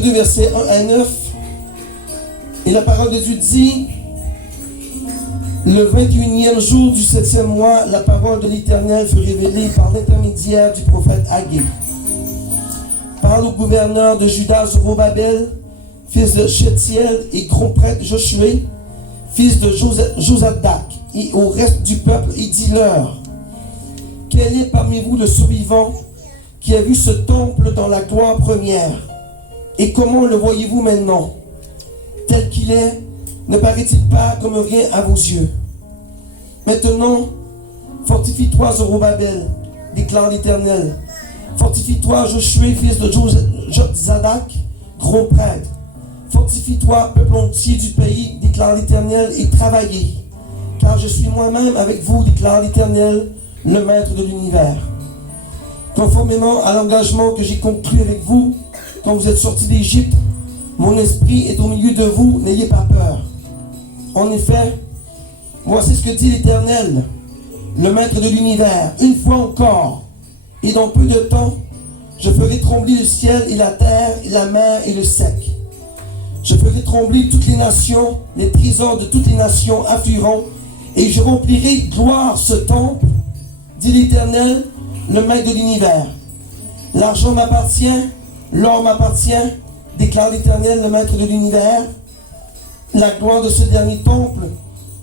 2, versets 1 à 9. Et la parole de Dieu dit: le 21e jour du 7e mois, la parole de l'Éternel fut révélée par l'intermédiaire du prophète Haggé. Parle au gouverneur de Juda, Zorobabel, fils de Shealtiel, et grand prêtre Josué, fils de Josadak, et au reste du peuple, et dis-leur: quel est parmi vous le survivant qui a vu ce temple dans la gloire première? Et comment le voyez-vous maintenant? Tel qu'il est, ne paraît-il pas comme rien à vos yeux? Maintenant, fortifie-toi, Zorobabel, déclare l'Éternel. Fortifie-toi, Josué, fils de Josadak, grand prêtre. Fortifie-toi, peuple entier du pays, déclare l'Éternel, et travaillez. Car je suis moi-même avec vous, déclare l'Éternel, le maître de l'univers. Conformément à l'engagement que j'ai conclu avec vous, quand vous êtes sortis d'Égypte, mon esprit est au milieu de vous, n'ayez pas peur. En effet, voici ce que dit l'Éternel, le maître de l'univers. Une fois encore, et dans peu de temps, je ferai trembler le ciel et la terre, et la mer et le sec. Je ferai trembler toutes les nations, les trésors de toutes les nations afflueront, et je remplirai de gloire ce temple, dit l'Éternel, le maître de l'univers. L'argent m'appartient, l'or m'appartient, déclare l'Éternel, le maître de l'univers. La gloire de ce dernier temple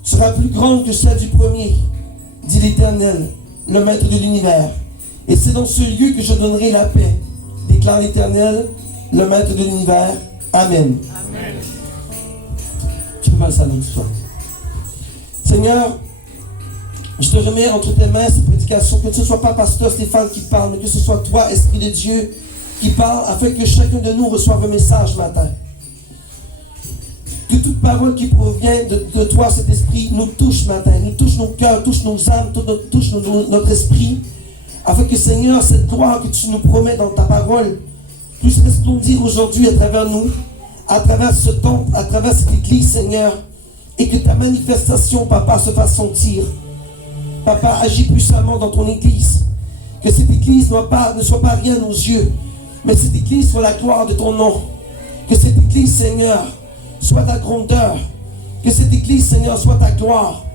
sera plus grande que celle du premier, dit l'Éternel, le maître de l'univers. Et c'est dans ce lieu que je donnerai la paix, déclare l'Éternel, le maître de l'univers. Amen. Amen. Tu peux faire ça ce soir. Seigneur, je te remets entre tes mains cette prédication, que ce ne soit pas pasteur Stéphane qui parle, mais que ce soit toi, Esprit de Dieu, qui parle, afin que chacun de nous reçoive un message ce matin. Que toute parole qui provient de toi, cet esprit, nous touche ce matin, nous touche nos cœurs, touche nos âmes, touche notre esprit, afin que, Seigneur, cette gloire que tu nous promets dans ta parole puisse resplendir aujourd'hui à travers nous, à travers ce temple, à travers cette église, Seigneur, et que ta manifestation, Papa, se fasse sentir. Papa, agis puissamment dans ton église, que cette église ne soit pas rien à nos yeux, mais cette église soit la gloire de ton nom, que cette église, Seigneur, soit ta grandeur, que cette église, Seigneur, soit ta gloire,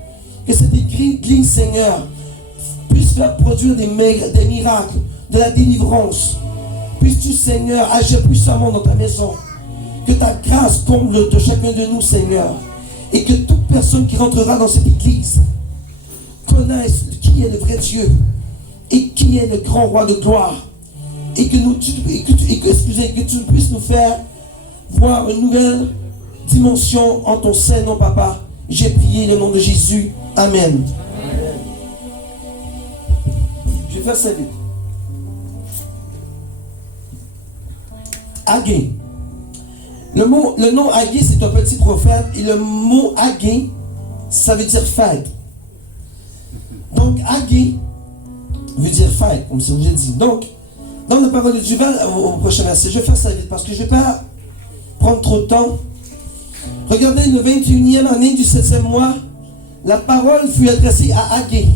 que cette église, Seigneur, puisse faire produire des miracles, de la délivrance. Puisses-tu, Seigneur, agir puissamment dans ta maison, que ta grâce comble de chacun de nous, Seigneur, et que toute personne qui rentrera dans cette église connaisse qui est le vrai Dieu et qui est le grand roi de gloire, et que tu puisses nous faire voir une nouvelle dimension en ton sein, non, Papa. J'ai prié le nom de Jésus. Amen. Amen. Je vais faire ça vite. Haggé. Le nom Haggé, c'est un petit prophète, et le mot Haggé, ça veut dire fête. Donc Haggé veut dire fête, comme ça j'ai dit. Donc, dans la parole de Dieu, au prochain verset, je vais faire ça vite parce que je ne vais pas prendre trop de temps. Regardez, le 21e année du 7e mois, la parole fut adressée à Haggé.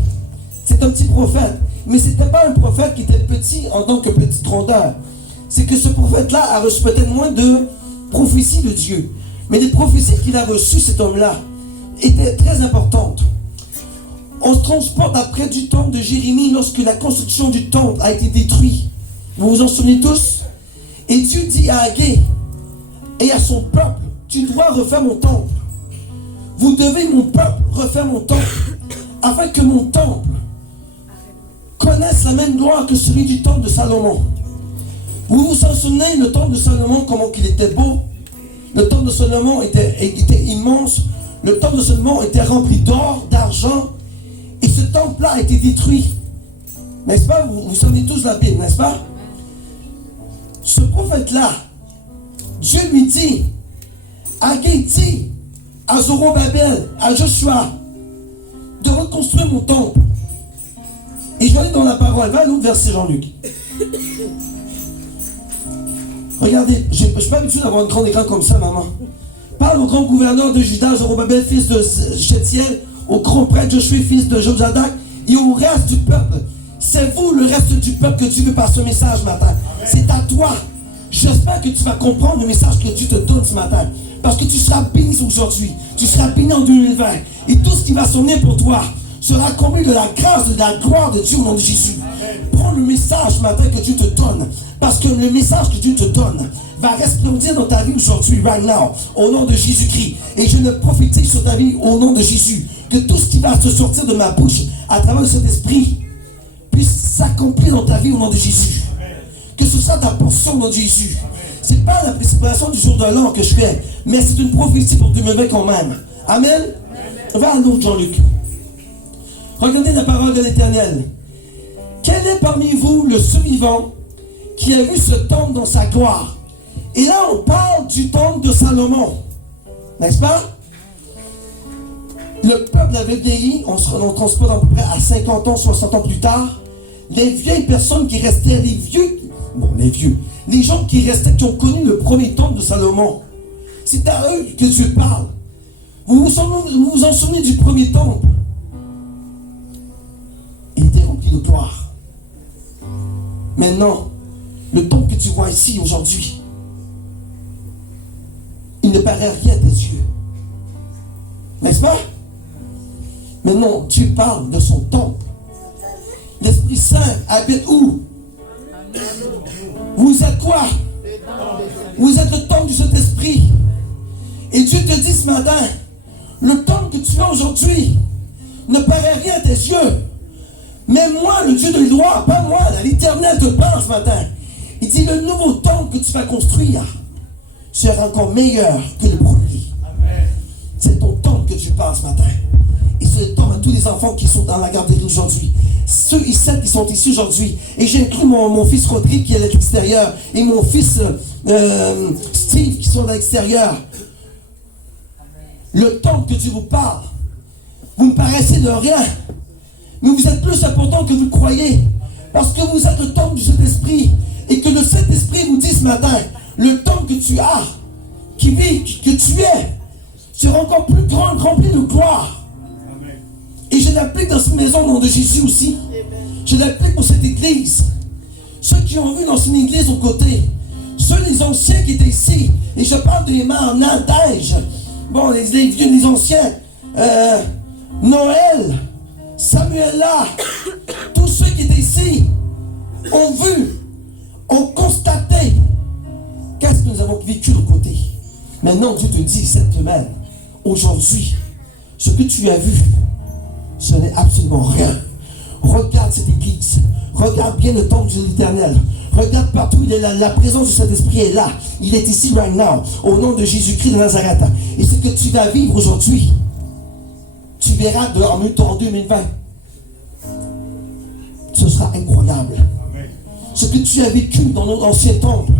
C'est un petit prophète, mais ce n'était pas un prophète qui était petit en tant que petite rondeur. C'est que ce prophète-là a reçu peut-être moins de prophéties de Dieu. Mais les prophéties qu'il a reçues, cet homme-là, étaient très importantes. On se transporte après du temple de Jérémie lorsque la construction du temple a été détruite. Vous vous en souvenez tous? Et Dieu dit à Haggé et à son peuple: tu dois refaire mon temple. Vous devez, mon peuple, refaire mon temple, afin que mon temple connaisse la même gloire que celui du temple de Salomon. Vous vous en souvenez, le temple de Salomon, comment qu'il était beau? Le temple de Salomon était immense. Le temple de Salomon était rempli d'or, d'argent. Et ce temple-là a été détruit. N'est-ce pas? Vous savez tous la Bible, n'est-ce pas? Ce prophète-là, Dieu lui dit, Haggé dit à Zorobabel, à Joshua, de reconstruire mon temple. Et je vais aller dans la parole. Va à l'autre verset, Jean-Luc. Regardez, je ne suis pas habitué d'avoir un grand écran comme ça, maman. Parle au grand gouverneur de Juda, Zorobabel, fils de Shealtiel, au grand prêtre Josué, fils de Josadak, et au reste du peuple. C'est vous, le reste du peuple, que Dieu veut par ce message matin. C'est à toi. J'espère que tu vas comprendre le message que Dieu te donne ce matin. Parce que tu seras béni aujourd'hui. Tu seras béni en 2020. Et tout ce qui va sonner pour toi sera comblé de la grâce, de la gloire de Dieu au nom de Jésus. Prends le message ce matin que Dieu te donne. Parce que le message que Dieu te donne va resplendir dans ta vie aujourd'hui, right now, au nom de Jésus-Christ. Et je le prophétise sur ta vie au nom de Jésus. Que tout ce qui va se sortir de ma bouche à travers cet esprit puisse s'accomplir dans ta vie au nom de Jésus. Que ce soit ta portion au nom de Jésus. Ce n'est pas la précipitation du jour de l'an que je fais, mais c'est une prophétie pour 2020 quand même. Amen. Va à l'autre, Jean-Luc. Regardez la parole de l'Éternel. Quel est parmi vous le survivant qui a vu ce temple dans sa gloire? Et là, on parle du temple de Salomon. N'est-ce pas? Le peuple avait vieilli, on se transporte à peu près à 50 ans, 60 ans plus tard. Les vieilles personnes qui restaient, les gens qui restaient, qui ont connu le premier temple de Salomon. C'est à eux que Dieu parle. Vous vous en souvenez du premier temple? Il était rempli de gloire. Maintenant, le temple que tu vois ici aujourd'hui, il ne paraît rien à tes yeux. N'est-ce pas? Maintenant, Dieu parle de son temple. L'Esprit Saint habite où? Vous êtes quoi? Vous êtes le temple du Saint-Esprit. Et Dieu te dit ce matin, le temple que tu as aujourd'hui ne paraît rien à tes yeux. Mais moi, le Dieu de gloire, pas moi, l'Éternel te parle ce matin. Il dit, le nouveau temple que tu vas construire sera encore meilleur que le premier. C'est ton temple que tu parles ce matin. Et c'est le temple à tous les enfants qui sont dans la garderie aujourd'hui. Ceux et celles qui sont ici aujourd'hui. Et j'inclus mon fils Rodrigue qui est à l'extérieur. Et mon fils Steve qui sont à l'extérieur. Le temple que Dieu vous parle, vous me paraissez de rien. Mais vous êtes plus important que vous le croyez. Parce que vous êtes le temple du Saint-Esprit. Et que le Saint-Esprit vous dit ce matin, le temple que tu as, qui vit, que tu es, sera encore plus grand, rempli de gloire. Et je l'applique dans cette maison au nom de Jésus aussi. Je l'applique pour cette église. Ceux qui ont vu dans une église au côté, ceux les anciens qui étaient ici, et je parle des mains en neige, bon, les vieux, les anciens, Noël, Samuel là, tous ceux qui étaient ici ont vu, ont constaté qu'est-ce que nous avons vécu de côté. Maintenant, Dieu te dit cette semaine, aujourd'hui, ce que tu as vu, ce n'est absolument rien. Regarde cette église. Regarde bien le temple de l'Éternel. Regarde partout, la présence de cet esprit est là. Il est ici right now, au nom de Jésus-Christ de Nazareth. Et ce que tu vas vivre aujourd'hui, tu verras en 2020. Ce sera incroyable. Ce que tu as vécu dans notre ancien temple,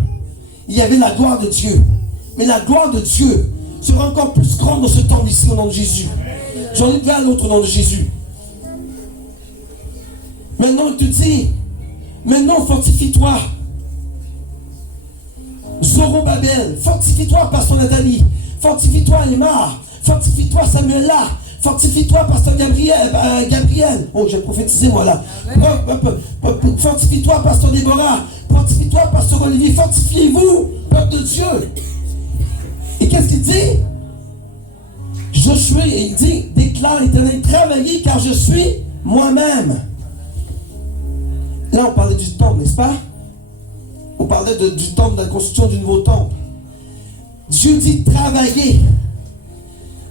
il y avait la gloire de Dieu. Mais la gloire de Dieu sera encore plus grande dans ce temple ici, au nom de Jésus. J'en ai vers l'autre nom de Jésus. Maintenant, il te dit, maintenant, fortifie-toi. Zorobabel, fortifie-toi, Pasteur Nathalie. Fortifie-toi, Emma. Fortifie-toi, Samuel là. Fortifie-toi, Pasteur Gabriel. Oh, j'ai prophétisé, moi là. Fortifie-toi, Pasteur Déborah. Fortifie-toi, Pasteur Olivier. Fortifiez-vous, peuple de Dieu. Et qu'est-ce qu'il dit? Josué, il dit, déclare l'Éternel, travaillez car je suis moi-même. Là, on parlait du temple, n'est-ce pas? On parlait du temple, de la construction du nouveau temple. Dieu dit, travaillez.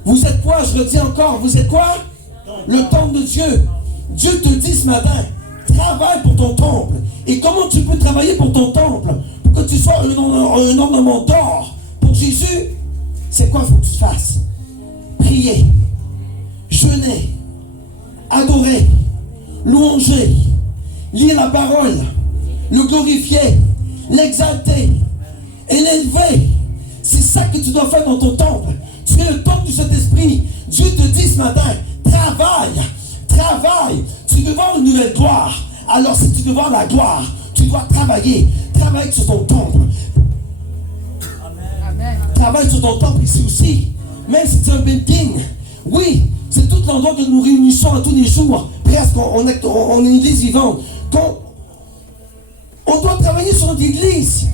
Vous êtes quoi? Je le dis encore, vous êtes quoi? Le temple de Dieu. Dieu te dit ce matin, travaille pour ton temple. Et comment tu peux travailler pour ton temple? Pour que tu sois un ornement d'or pour Jésus? C'est quoi il faut que tu fasses? Prier, jeûner, adorer, louanger, lire la parole, le glorifier, l'exalter et l'élever. C'est ça que tu dois faire dans ton temple. Tu es le temple du Saint-Esprit. Dieu te dit ce matin, travaille, travaille. Tu veux voir une nouvelle gloire. Alors si tu veux voir la gloire, tu dois travailler. Travaille sur ton temple. Amen. Travaille sur ton temple ici aussi. Même si c'est un building, oui, c'est tout l'endroit que nous réunissons à tous les jours. Presque, on est une église vivante. On doit travailler sur notre église.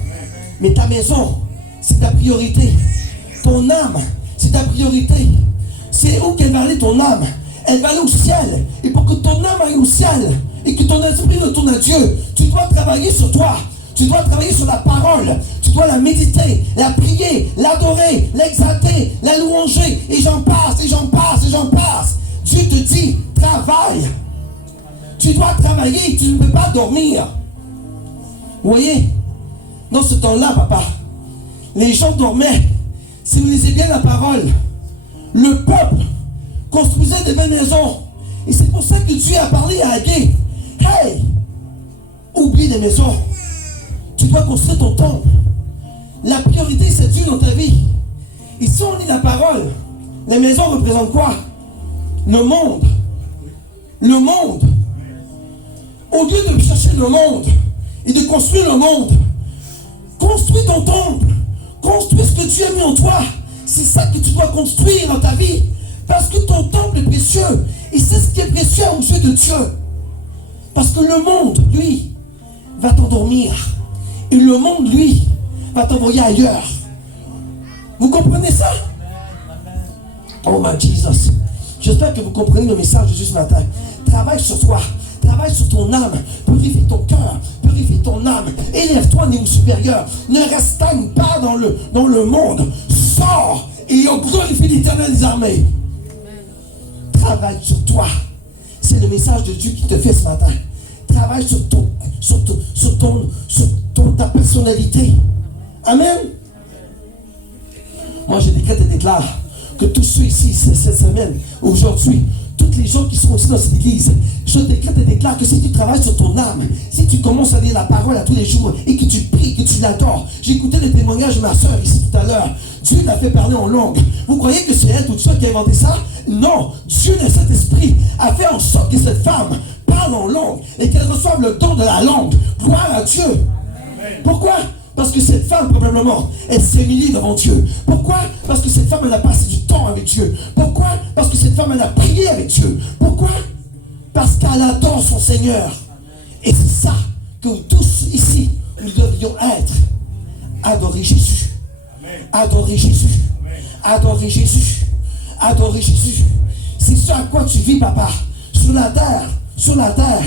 Mais ta maison, c'est ta priorité. Ton âme, c'est ta priorité. C'est où qu'elle va aller ton âme? Elle va aller au ciel. Et pour que ton âme aille au ciel et que ton esprit retourne à Dieu, tu dois travailler sur toi. Tu dois travailler sur la parole. Tu dois la méditer, la prier, l'adorer, l'exalter, la louanger. Et j'en passe, et j'en passe, et j'en passe. Dieu te dit, travaille. Tu dois travailler, tu ne peux pas dormir. Vous voyez, dans ce temps-là, papa, les gens dormaient. Si vous lisez bien la parole, le peuple construisait des belles maisons. Et c'est pour ça que Dieu a parlé à Agé. Hey, oublie les maisons. Tu dois construire ton temple. La priorité, c'est Dieu dans ta vie. Et si on lit la parole, les maisons représentent quoi? Le monde. Le monde. Au lieu de chercher le monde et de construire le monde, construis ton temple. Construis ce que Dieu a mis en toi. C'est ça que tu dois construire dans ta vie. Parce que ton temple est précieux. Et c'est ce qui est précieux aux yeux de Dieu. Parce que le monde, lui, va t'endormir. Et le monde, lui, va t'envoyer ailleurs. Vous comprenez ça? Oh my Jesus. J'espère que vous comprenez le message de Dieu ce matin. Travaille sur toi. Travaille sur ton âme. Purifie ton cœur. Purifie ton âme. Élève-toi à un niveau supérieur. Ne restagne pas dans le monde. Sors et glorifie l'Éternel des armées. Travaille sur toi. C'est le message de Dieu qui te fait ce matin. Travaille sur ta personnalité. Amen. Moi, je décrète et déclare que tous ceux ici, cette semaine, aujourd'hui, toutes les gens qui sont aussi dans cette église, je décrète et déclare que si tu travailles sur ton âme, si tu commences à lire la parole à tous les jours et que tu pries, que tu l'adores. J'ai écouté le témoignage de ma soeur ici tout à l'heure. Dieu l'a fait parler en langue. Vous croyez que c'est elle toute seule qui a inventé ça? Non. Dieu, le Saint-Esprit, a fait en sorte que cette femme parle en langue et qu'elle reçoive le don de la langue. Gloire à Dieu. Amen. Pourquoi? Parce que cette femme, probablement, elle s'est humiliée devant Dieu. Pourquoi? Parce que cette femme, elle a passé du temps avec Dieu. Pourquoi? Parce que cette femme, elle a prié avec Dieu. Pourquoi? Parce qu'elle adore son Seigneur. Et c'est ça que tous ici, nous devrions être. Adorer Jésus. Adorer Jésus. Adorer Jésus. Adorer Jésus. C'est ce à quoi tu vis, papa. Sur la terre,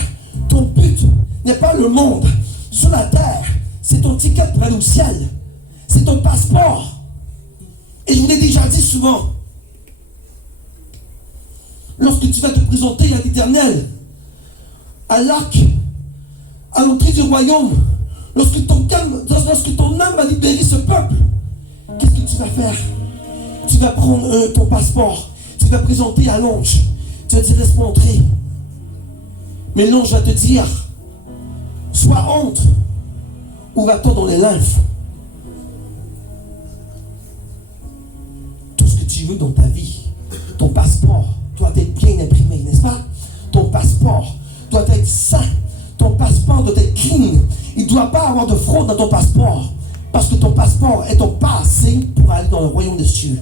ton but n'est pas le monde. Sur la terre, c'est ton ticket pour aller au ciel. C'est ton passeport. Et je vous l'ai déjà dit souvent. Lorsque tu vas te présenter à l'Éternel, à l'arc, à l'entrée du royaume, lorsque ton âme va libérer ce peuple, qu'est-ce que tu vas faire? Tu vas prendre ton passeport, tu vas présenter à l'ange, tu vas dire laisse-moi entrer. Mais l'ange va te dire, sois honte, ou va-t-on dans les lymphes? Tout ce que tu veux dans ta vie, ton passeport doit être bien imprimé, n'est-ce pas? Ton passeport doit être sain, ton passeport doit être clean. Il ne doit pas avoir de fraude dans ton passeport, parce que ton passeport est ton passé pour aller dans le royaume des cieux.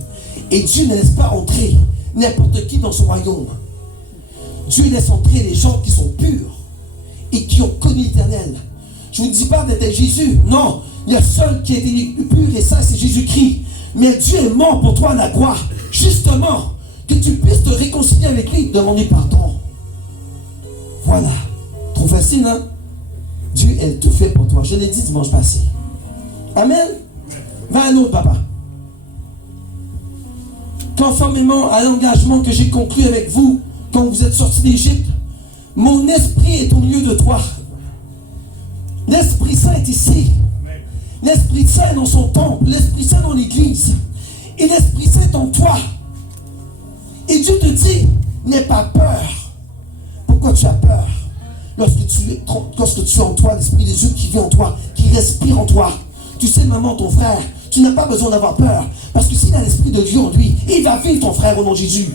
Et Dieu ne laisse pas entrer n'importe qui dans son royaume. Dieu laisse entrer les gens qui sont purs et qui ont connu l'Éternel. Je ne vous dis pas d'être Jésus. Non, il y a seul qui est pur et ça, c'est Jésus-Christ. Mais Dieu est mort pour toi à la croix. Justement, que tu puisses te réconcilier avec lui, demander pardon. Voilà. Trop facile, hein? Dieu est tout fait pour toi. Je l'ai dit dimanche passé. Amen. Va à un autre, papa. Conformément à l'engagement que j'ai conclu avec vous quand vous êtes sortis d'Égypte, mon esprit est au milieu de toi. L'Esprit Saint est ici. L'Esprit Saint est dans son temple. L'Esprit Saint dans l'église. Et l'Esprit Saint est en toi. Et Dieu te dit, n'aie pas peur. Pourquoi tu as peur? Lorsque tu es en toi, l'Esprit de Dieu qui vit en toi, qui respire en toi. Tu sais, maman, ton frère, tu n'as pas besoin d'avoir peur. Parce que s'il a l'Esprit de Dieu en lui, il va vivre ton frère au nom de Jésus.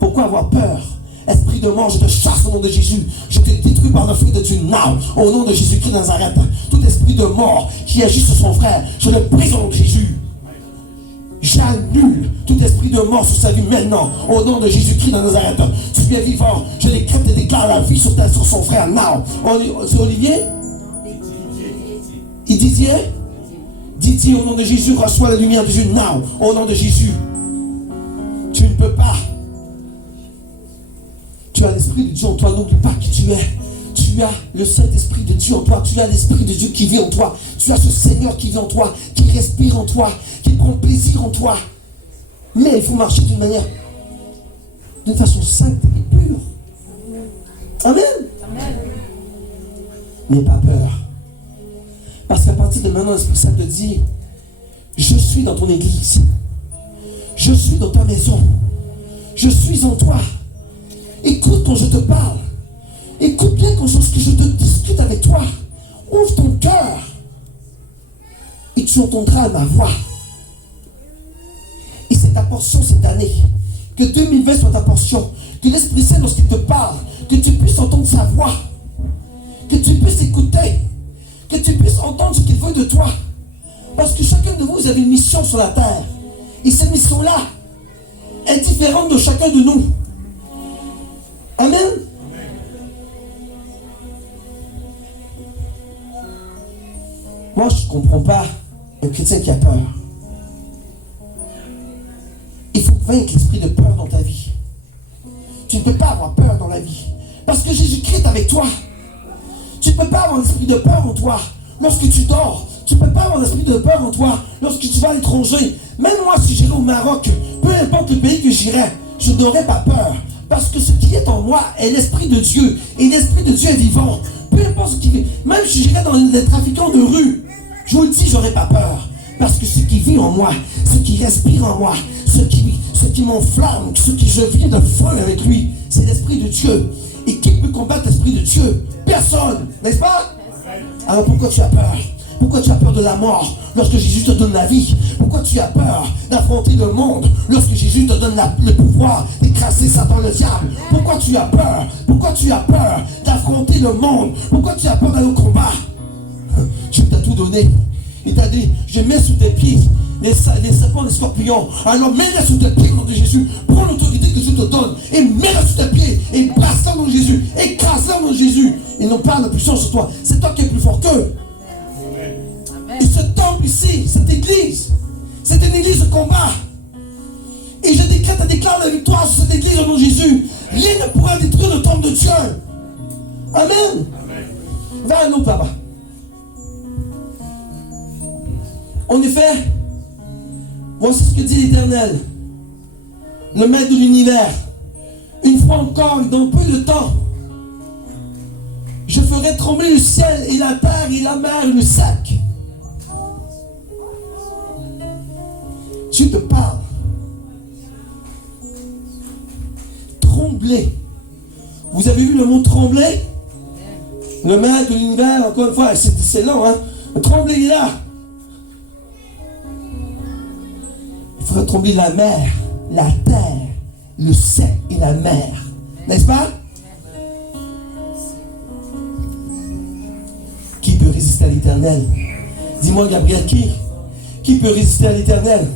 Pourquoi avoir peur? Esprit de mort, je te chasse au nom de Jésus. Je te détruis par le feu de Dieu now, au nom de Jésus-Christ de Nazareth. Tout esprit de mort qui agit sur son frère, je le brise au nom de Jésus. J'annule tout esprit de mort sur sa vie maintenant, au nom de Jésus-Christ de Nazareth. Tu es vivant, je décrète et déclare la vie sur son frère now. C'est Olivier? Il Didier? Dis au nom de Jésus, reçois la lumière de Dieu. Now, au nom de Jésus. Tu ne peux pas. Tu as l'Esprit de Dieu en toi. N'oublie pas qui tu es. Tu as le Saint-Esprit de Dieu en toi. Tu as l'Esprit de Dieu qui vit en toi. Tu as ce Seigneur qui vit en toi, qui respire en toi, qui prend plaisir en toi. Mais il faut marcher d'une façon sainte et pure. Amen. Amen. N'aie pas peur. Parce qu'à partir de maintenant, l'Esprit Saint te dit, je suis dans ton église. Je suis dans ta maison. Je suis en toi. Écoute quand je te parle. Écoute bien quand je te discute avec toi. Ouvre ton cœur. Et tu entendras ma voix. Et c'est ta portion cette année. Que 2020 soit ta portion. Que l'Esprit Saint, lorsqu'il te parle, que tu puisses entendre sa voix. Que tu puisses écouter. Que tu puisses entendre ce qu'il veut de toi. Parce que chacun de vous avez une mission sur la terre. Et cette mission-là est différente de chacun de nous. Amen. Moi, je ne comprends pas un chrétien qui a peur. Il faut vaincre l'esprit de peur dans ta vie. Tu ne peux pas avoir peur dans la vie. Parce que Jésus-Christ est avec toi. Tu ne peux pas avoir l'esprit de peur en toi lorsque tu dors. Tu ne peux pas avoir l'esprit de peur en toi lorsque tu vas à l'étranger. Même moi, si j'irais au Maroc, peu importe le pays que j'irais, je n'aurais pas peur. Parce que ce qui est en moi est l'Esprit de Dieu. Et l'Esprit de Dieu est vivant. Peu importe ce qui vit. Même si j'irais dans les trafiquants de rue, je vous le dis, j'aurais pas peur. Parce que ce qui vit en moi, ce qui respire en moi, ce qui m'enflamme, ce qui je vis de feu avec lui, c'est l'Esprit de Dieu. Et qui peut combattre l'Esprit de Dieu? Personne, n'est-ce pas? Alors pourquoi tu as peur? Pourquoi tu as peur de la mort lorsque Jésus te donne la vie? Pourquoi tu as peur d'affronter le monde lorsque Jésus te donne le pouvoir d'écraser Satan le diable? Pourquoi tu as peur? Pourquoi tu as peur d'affronter le monde? Pourquoi tu as peur d'aller au combat? Dieu t'a tout donné. Il t'a dit, je mets sous tes pieds les serpents, les scorpions. Alors mets-les sous tes pieds au nom de Jésus. Prends l'autorité que Dieu te donne et mets-les sous tes pieds et brasse-les au nom de Jésus. Écrase-les au nom de Jésus. Ils n'ont pas de puissance sur toi. C'est toi qui es plus fort qu'eux. Et ce temple ici, cette église, c'est une église de combat. Et je déclare la victoire sur cette église au nom de Jésus. Rien ne pourra détruire le temple de Dieu. Amen. Va à nous, papa. En effet, voici ce que dit l'Éternel, le Maître de l'univers. Une fois encore, dans peu de temps, je ferai trembler le ciel et la terre et la mer et le sac. Tu te parles. Trembler. Vous avez vu le mot trembler? Le Maître de l'univers, encore une fois, c'est long, hein? Trembler est là. Il faudra trembler la mer, la terre, le ciel et la mer. N'est-ce pas? Qui peut résister à l'Éternel? Dis-moi, Gabriel, qui peut résister à l'Éternel?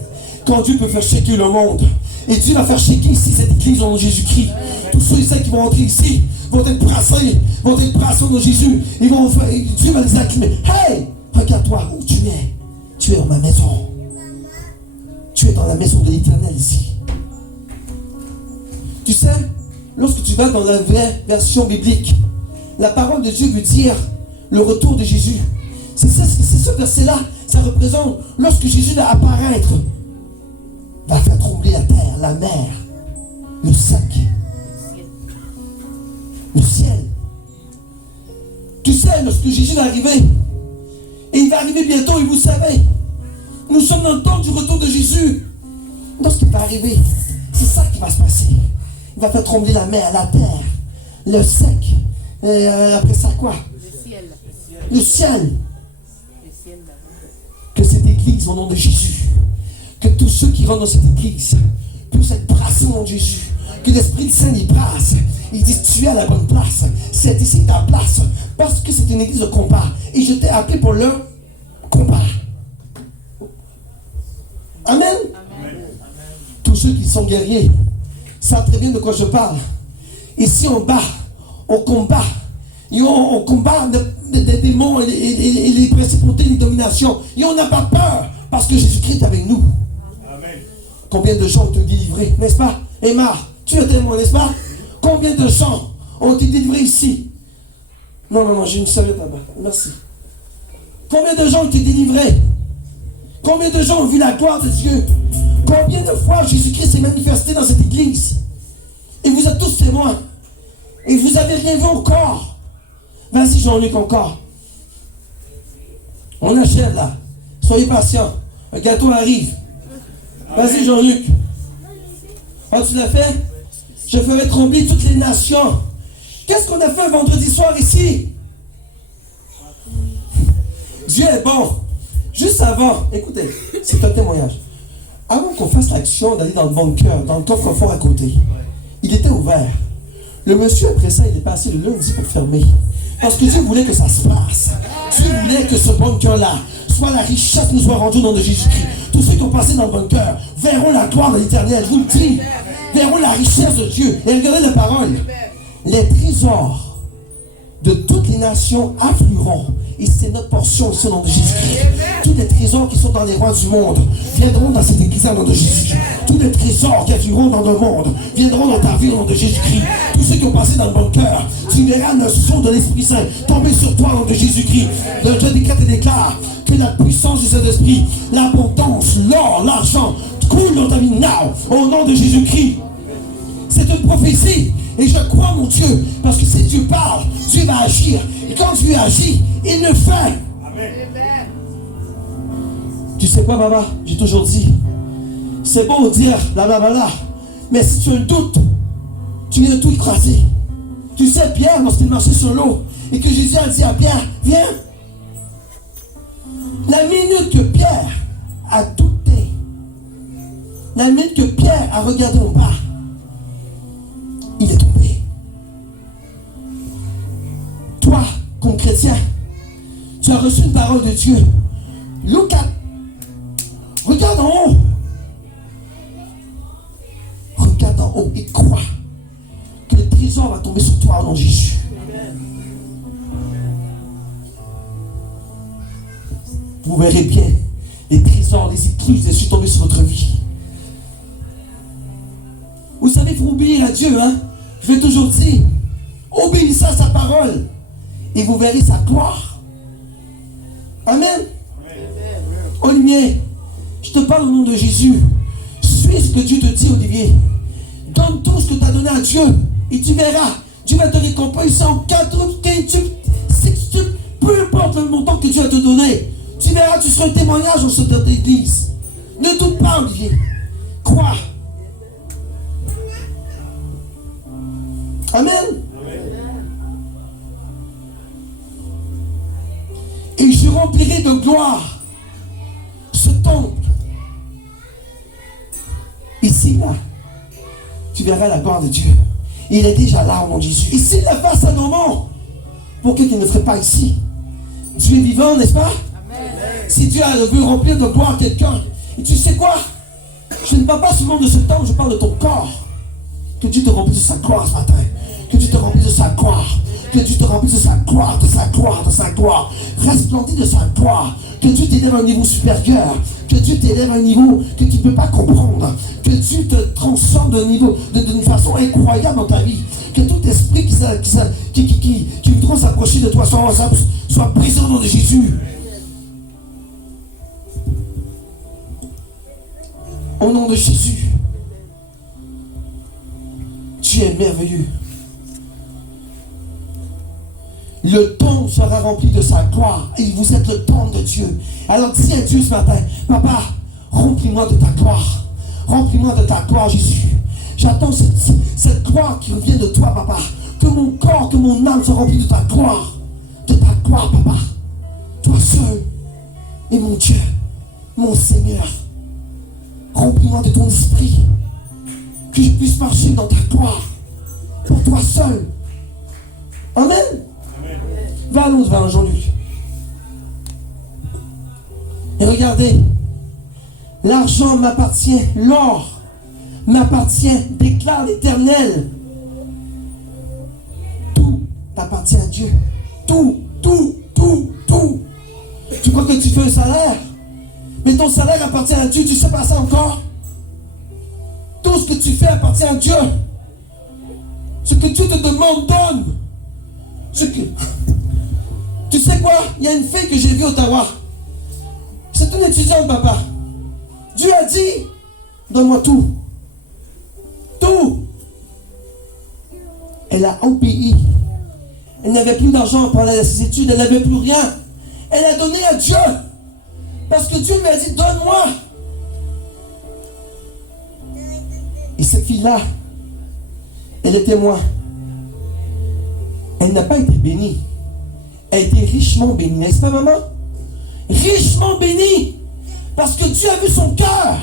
Quand Dieu peut faire shaker le monde. Et Dieu va faire shaker ici cette église au nom de Jésus-Christ. Tous ceux et celles qui vont entrer ici vont être brassés au nom de Jésus. Dieu va les acclamer. Hey, regarde-toi où tu es. Tu es dans ma maison. Tu es dans la maison de l'Éternel ici. Tu sais, lorsque tu vas dans la vraie version biblique, la parole de Dieu veut dire le retour de Jésus. C'est ce verset-là, ça représente lorsque Jésus va apparaître, va faire trembler la terre, la mer, le sac, le ciel. Tu sais, lorsque Jésus va arriver, et il va arriver bientôt, et vous savez, nous sommes dans le temps du retour de Jésus. Lorsqu'il va arriver, c'est ça qui va se passer. Il va faire trembler la mer, la terre, le sec. Et après ça, quoi? Le ciel. Que cette église, au nom de Jésus, que tous ceux qui rentrent dans cette église puissent être brassés au nom de Jésus. Que l'Esprit Saint y brasse. Il dit, tu es à la bonne place. C'est ici ta place. Parce que c'est une église de combat. Et je t'ai appelé pour le combat. Amen. Amen. Tous ceux qui sont guerriers savent très bien de quoi je parle. Ici en bas, on combat Et on combat des démons et les principautés, les dominations. Et on n'a pas peur parce que Jésus-Christ est avec nous. Amen. Combien de gens ont été délivrés, n'est-ce pas? Emma, tu es témoin, n'est-ce pas? Combien de gens ont été délivrés ici? Non, j'ai une serviette là-bas. Merci. Combien de gens ont été délivrés? Combien de gens ont vu la gloire de Dieu? Combien de fois Jésus-Christ s'est manifesté dans cette église? Et vous êtes tous témoins. Et vous n'avez rien vu encore. Vas-y, Jean-Luc, encore. On achève là. Soyez patients. Un gâteau arrive. Vas-y, Jean-Luc. Oh, tu l'as fait? Je ferai trembler toutes les nations. Qu'est-ce qu'on a fait vendredi soir ici? Dieu est bon. Juste avant, écoutez, c'est un témoignage. Avant qu'on fasse l'action d'aller dans le bunker, dans le coffre-fort à côté, il était ouvert. Le monsieur, après ça, il est passé le lundi pour fermer. Parce que Dieu voulait que ça se passe. Dieu voulait que ce bunker-là soit la richesse nous soit rendue au nom de Jésus-Christ. Tous ceux qui ont passé dans le bunker verront la gloire de l'Éternel. Je vous le dis. Verront la richesse de Dieu. Et regardez la parole. Les trésors de toutes les nations afflueront. Et c'est notre portion ici au nom de Jésus-Christ. Tous les trésors qui sont dans les rois du monde viendront dans cette église au nom de Jésus-Christ. Tous les trésors qui afflueront dans le monde viendront dans ta vie au nom de Jésus-Christ. Tous ceux qui ont passé dans le bunker, tu verras le son de l'Esprit Saint tomber sur toi au nom de Jésus-Christ. Je décrète et déclare que la puissance du Saint-Esprit, l'abondance, l'or, l'argent coule dans ta vie now au nom de Jésus-Christ. C'est une prophétie. Et je crois, mon Dieu, parce que si Dieu parle, Dieu va agir. Et quand Dieu agit, il le fait. Amen. Tu sais quoi, Baba? J'ai toujours dit, c'est beau dire la, mais si tu as un doute, tu viens de tout écraser. Tu sais, Pierre, lorsqu'il marchait sur l'eau, et que Jésus a dit à Pierre, viens. La minute que Pierre a douté, la minute que Pierre a regardé en bas, il est tombé. Toi, comme chrétien, tu as reçu une parole de Dieu. Look at. Regarde en haut. Regarde en haut et crois que le trésor va tomber sur toi au nom de Jésus. Vous verrez bien les trésors, les écluses, les yeux tomber sur votre vie. Vous savez, il faut obéir à Dieu, hein? Je vais toujours dire, obéissez à sa parole et vous verrez sa gloire. Amen. Olivier, je te parle au nom de Jésus. Suis ce que Dieu te dit, Olivier. Donne tout ce que tu as donné à Dieu et tu verras. Dieu va te récompenser en 4, 15, 6, peu importe le montant que Dieu va te donner. Tu verras, tu seras un témoignage au sein de ta église. Ne doute pas, Olivier. Crois. Amen. Et je remplirai de gloire ce temple. Ici, là, tu verras la gloire de Dieu. Il est déjà là, mon Jésus. Et s'il la fait à Salomon, pourquoi qu'il ne ferait pas ici? Dieu est vivant, n'est-ce pas? Amen. Si Dieu veut remplir de gloire quelqu'un, et tu sais quoi? Je ne parle pas seulement de ce temple, je parle de ton corps. Que Dieu te remplisse de sa gloire ce matin. Que Dieu te remplisse de sa gloire. Que Dieu te remplisse de sa gloire, de sa gloire, de sa gloire. Resplendis de sa gloire. Que Dieu t'élève à un niveau supérieur. Que Dieu t'élève à un niveau que tu ne peux pas comprendre. Que Dieu te transforme d'une façon incroyable dans ta vie. Que tout esprit qui voudra s'approcher de toi soit brisé au nom de Jésus. Au nom de Jésus. Dieu est merveilleux. Le temple sera rempli de sa gloire. Et vous êtes le temple de Dieu. Alors dis à Dieu ce matin, Papa, remplis-moi de ta gloire. Remplis-moi de ta gloire, Jésus. J'attends cette gloire qui revient de toi, Papa. Que mon corps, que mon âme soit remplie de ta gloire. De ta gloire, Papa. Toi seul est mon Dieu, mon Seigneur. Remplis-moi de ton esprit. Que je puisse marcher dans ta gloire. Pour toi seul. Amen. Amen. Va allons devant Jean-Luc. Et regardez. L'argent m'appartient. L'or m'appartient. Déclare l'Éternel. Tout appartient à Dieu. Tout. Tu crois que tu fais un salaire, mais ton salaire appartient à Dieu. Tu sais pas ça encore? Tout ce que tu fais appartient à Dieu. Ce que Dieu te demande, donne. Tu sais quoi? Il y a une fille que j'ai vue à Ottawa. C'est une étudiante, papa. Dieu a dit, donne-moi tout. Tout. Elle a obéi. Elle n'avait plus d'argent pour aller à ses études. Elle n'avait plus rien. Elle a donné à Dieu. Parce que Dieu lui a dit, donne-moi. Et cette fille-là, elle est témoin. Elle n'a pas été bénie. Elle a été richement bénie. N'est-ce pas, maman? Richement bénie. Parce que Dieu a vu son cœur.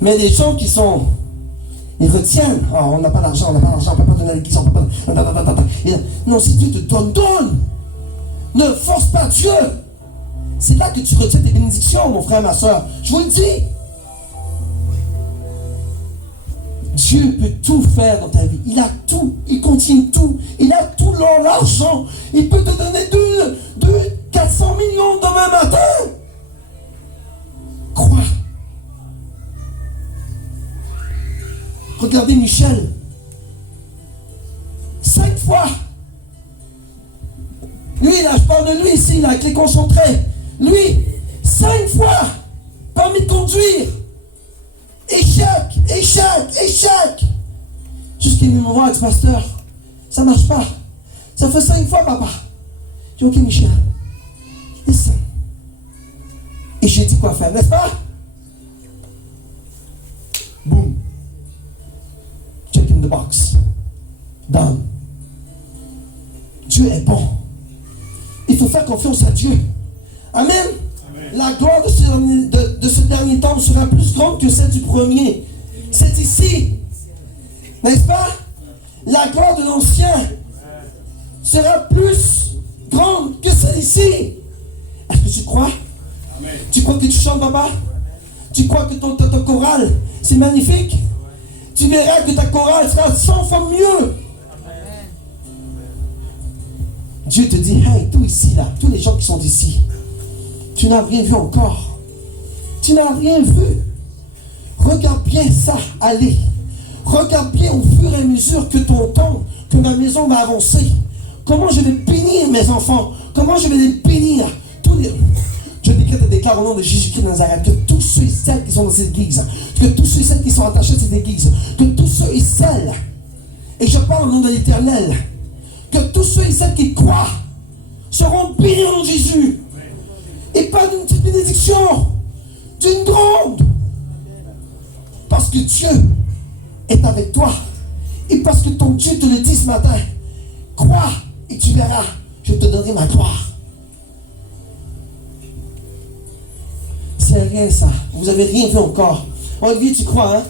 Mais les gens qui sont... Ils retiennent. Oh, on n'a pas d'argent, on ne peut pas donner à l'église, on ne peut pas... Non, si Dieu te donne, donne. Ne force pas Dieu. C'est là que tu retiens tes bénédictions, mon frère, ma soeur. Je vous le dis. Dieu peut tout faire dans ta vie. Il a tout. Il contient tout. Il a tout l'argent. Il peut te donner 400 millions demain matin. Crois. Regardez Michel. 5 fois. Lui, là, je parle de lui ici, là, avec les concentrés. Lui, 5 fois, permis de conduire. Échec. Jusqu'à une moment, il dit, pasteur, ça marche pas. Ça fait 5 fois, papa. Je dis, ok, Michel, listen. Et j'ai dit quoi faire, n'est-ce pas? Boum. Check in the box. Done. Dieu est bon. Il faut faire confiance à Dieu. Amen. Amen. La gloire de ce dernier temps sera plus grande que celle du premier. C'est ici. N'est-ce pas? La gloire de l'ancien sera plus grande que celle ici. Est-ce que tu crois? Amen. Tu crois que tu chantes, papa? Tu crois que ton chorale, c'est magnifique? Tu verras que ta chorale sera 100 fois mieux. Dieu te dit, hey, tout ici, là, tous les gens qui sont ici, tu n'as rien vu encore. Tu n'as rien vu. Regarde bien ça, allez. Regarde bien au fur et à mesure que ton temps, que ma maison va avancer. Comment je vais bénir mes enfants. Comment je vais les bénir. Je décrète et déclare au nom de Jésus-Christ de Nazareth que tous ceux et celles qui sont dans cette église, que tous ceux et celles qui sont attachés à cette église, que tous ceux et celles, et je parle au nom de l'Éternel, que tous ceux et celles qui croient seront bénis au nom de Jésus. Et pas d'une petite bénédiction, d'une grande. Parce que Dieu est avec toi. Et parce que ton Dieu te le dit ce matin. Crois et tu verras, je te donnerai ma gloire. C'est rien ça. Vous n'avez rien vu encore. Olivier, tu crois, hein?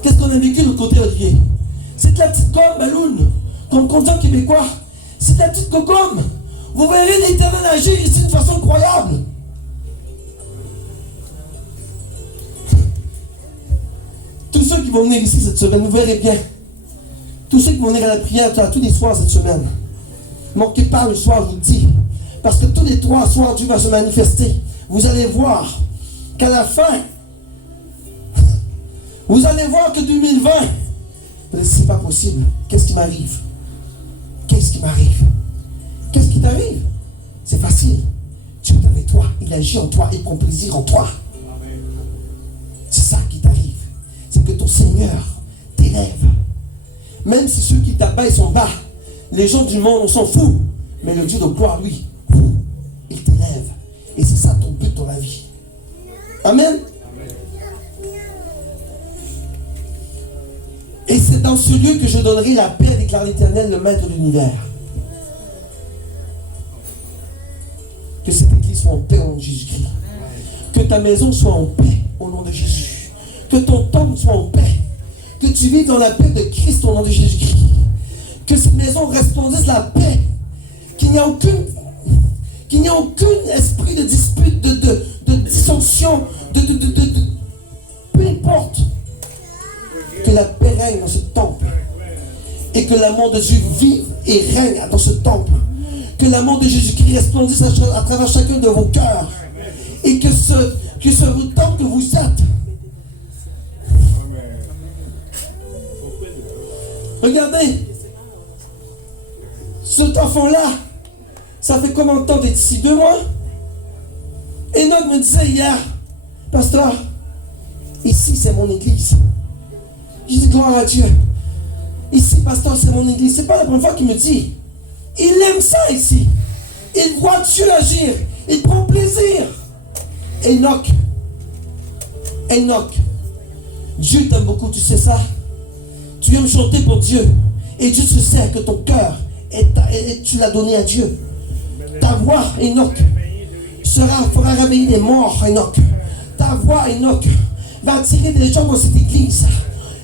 Qu'est-ce qu'on a vécu de l'autre côté, Olivier? C'est de la petite gomme, Baloune. Comme on dit en québécois. C'est de la petite gomme. Vous verrez l'Éternel agir ici d'une façon incroyable. Tous ceux qui vont venir ici cette semaine, vous verrez bien. Tous ceux qui vont venir à la prière tous les soirs cette semaine. Ne manquez pas le soir, je vous le dis. Parce que tous les 3 soirs, Dieu va se manifester. Vous allez voir qu'à la fin, vous allez voir que 2020, vous dites, c'est pas possible. Qu'est-ce qui m'arrive? Qu'est-ce qui m'arrive? Qu'est-ce qui t'arrive? C'est facile. Dieu est avec toi. Il agit en toi. Il prend plaisir en toi. C'est ça qui t'arrive. C'est que ton Seigneur t'élève. Même si ceux qui t'abaissent sont bas, les gens du monde, on s'en fout. Mais le Dieu de gloire, lui, il t'élève. Et c'est ça ton but dans la vie. Amen. Et c'est dans ce lieu que je donnerai la paix, déclare l'Éternel, le Maître de l'univers. Que cette église soit en paix au nom de Jésus-Christ. Que ta maison soit en paix au nom de Jésus. Que ton temple soit en paix. Que tu vives dans la paix de Christ au nom de Jésus-Christ. Que cette maison resplendisse la paix. Qu'il n'y a aucun esprit de dispute, de dissension, peu importe. Que la paix règne dans ce temple. Et que l'amour de Dieu vive et règne dans ce temple. Que l'amour de Jésus-Christ resplendisse à travers chacun de vos cœurs. Et que ce temple que vous êtes. Regardez. Cet enfant-là, ça fait combien de temps d'être ici? 2 mois? Enoch me disait hier, pasteur, ici c'est mon église. Je dis gloire à Dieu. Ici, pasteur, c'est mon église. C'est pas la première fois qu'il me dit. Il aime ça ici. Il voit Dieu agir. Il prend plaisir. Enoch. Dieu t'aime beaucoup, tu sais ça. Tu aimes chanter pour Dieu. Et Dieu se sert que ton cœur, tu l'as donné à Dieu. Ta voix, Enoch, fera réveiller les morts, Enoch. Ta voix, Enoch, va attirer des gens dans cette église.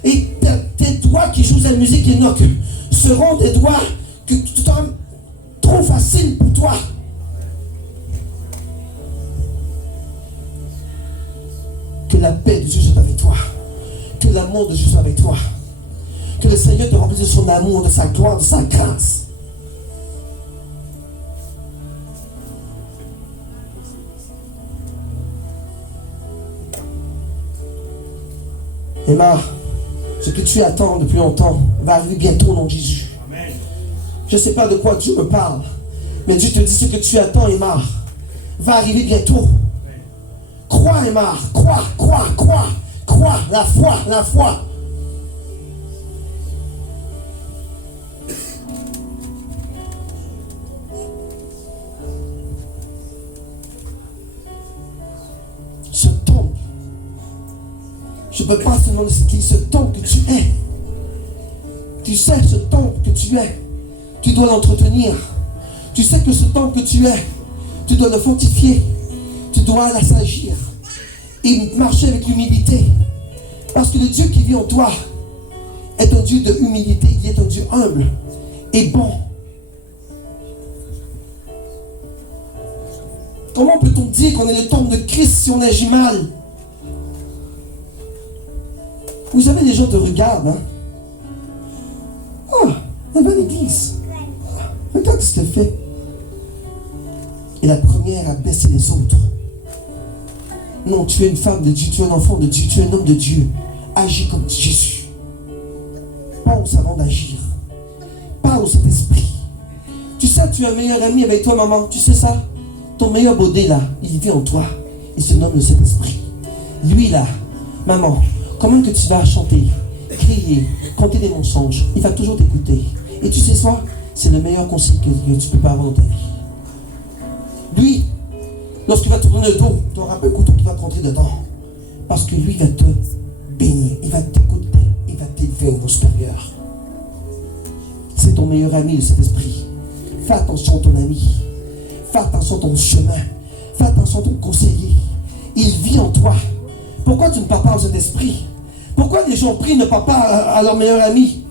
Et tes doigts qui jouent la musique, Enoch, seront des doigts que tu t'en trop faciles pour toi. Que la paix de Dieu soit avec toi. Que l'amour de Dieu soit avec toi. Que le Seigneur te remplisse de son amour, de sa gloire, de sa grâce. Emma, ce que tu attends depuis longtemps va arriver bientôt au nom de Jésus. Amen. Je ne sais pas de quoi Dieu me parle, mais Dieu te dit ce que tu attends, Emma, va arriver bientôt. Amen. Crois, Emma, crois, la foi. Ce temple, je ne peux pas te demander ce temple que tu es. Tu sais ce temple que tu es, tu dois l'entretenir. Tu sais que ce temple que tu es, tu dois le fortifier. Tu dois l'assagir et marcher avec humilité. Parce que le Dieu qui vit en toi est un Dieu de humilité. Il est un Dieu humble et bon. Comment peut-on dire qu'on est le temple de Christ si on agit mal? Vous savez, les gens te regardent. Hein? Ah, on va à l'église. Regarde ce qu'elle fait. Et la première a baissé les autres. Non, tu es une femme de Dieu, tu es un enfant de Dieu, tu es un homme de Dieu. Agis comme Jésus. Pense avant d'agir. Parle au Saint-Esprit. Tu sais, tu as un meilleur ami avec toi, maman. Tu sais ça? Ton meilleur baudet là, il vit en toi. Il se nomme le Saint-Esprit. Lui là, maman, comment que tu vas chanter, crier, compter des mensonges? Il va toujours t'écouter. Et tu sais quoi? C'est le meilleur conseil que tu peux pas avoir dans ta vie. Lui, lorsqu'il va te tourner le dos, tu auras un couteau qui va te rentrer dedans. Parce que lui va te bénir, il va t'écouter, il va t'élever au niveau supérieur. C'est ton meilleur ami, cet esprit. Fais attention à ton ami. Fais attention à ton chemin. Fais attention à ton conseiller. Il vit en toi. Pourquoi tu ne parles pas à cet esprit? Pourquoi les gens prient ne parlent pas à leur meilleur ami?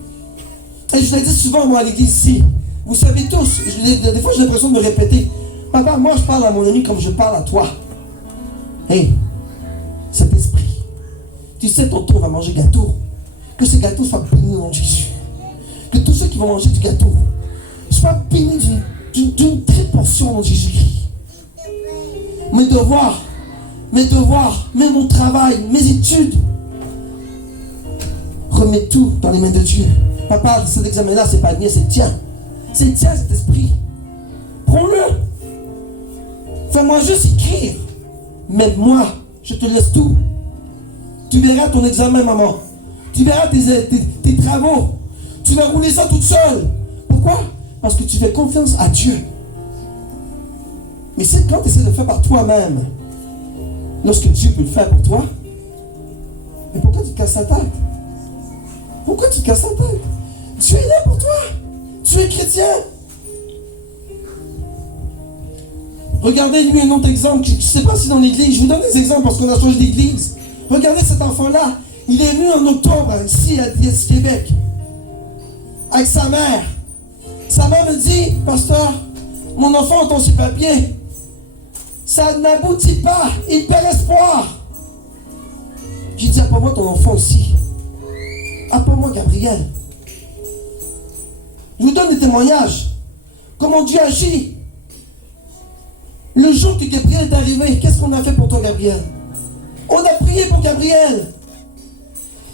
Et je l'ai dit souvent, moi, à l'église ici. Vous savez tous, des fois j'ai l'impression de me répéter. Papa, moi je parle à mon ami comme je parle à toi. Hey, cet esprit. Tu sais, tonton va manger gâteau. Que ce gâteau soit béni au nom de Jésus. Que tous ceux qui vont manger du gâteau soient bénis d'une très portion au nom de Jésus-Christ. Mes devoirs, même mon travail, mes études. Remets tout dans les mains de Dieu. Papa, cet examen-là, c'est pas le mien, c'est le tien. C'est le tien, cet esprit. Prends-le. Fais-moi juste écrire. Mais moi, je te laisse tout. Tu verras ton examen, maman. Tu verras tes travaux. Tu vas rouler ça toute seule. Pourquoi? Parce que tu fais confiance à Dieu. Mais c'est quand tu essaies de le faire par toi-même, lorsque Dieu peut le faire pour toi, mais pourquoi tu te casses la tête? Pourquoi tu te casses la tête? Dieu est là pour toi. Tu es chrétien. Regardez lui un autre exemple. Je ne sais pas si dans l'église, je vous donne des exemples parce qu'on a changé d'église. Regardez cet enfant-là. Il est venu en octobre ici à Diès, Québec. Avec sa mère. Sa mère me dit, pasteur, mon enfant entend ses papiers. Ça n'aboutit pas. Il perd espoir. J'ai dit, appelle-moi ton enfant aussi. Appelle-moi Gabriel. Je vous donne des témoignages. Comment Dieu agit. Le jour que Gabriel est arrivé, qu'est-ce qu'on a fait pour toi, Gabriel? On a prié pour Gabriel.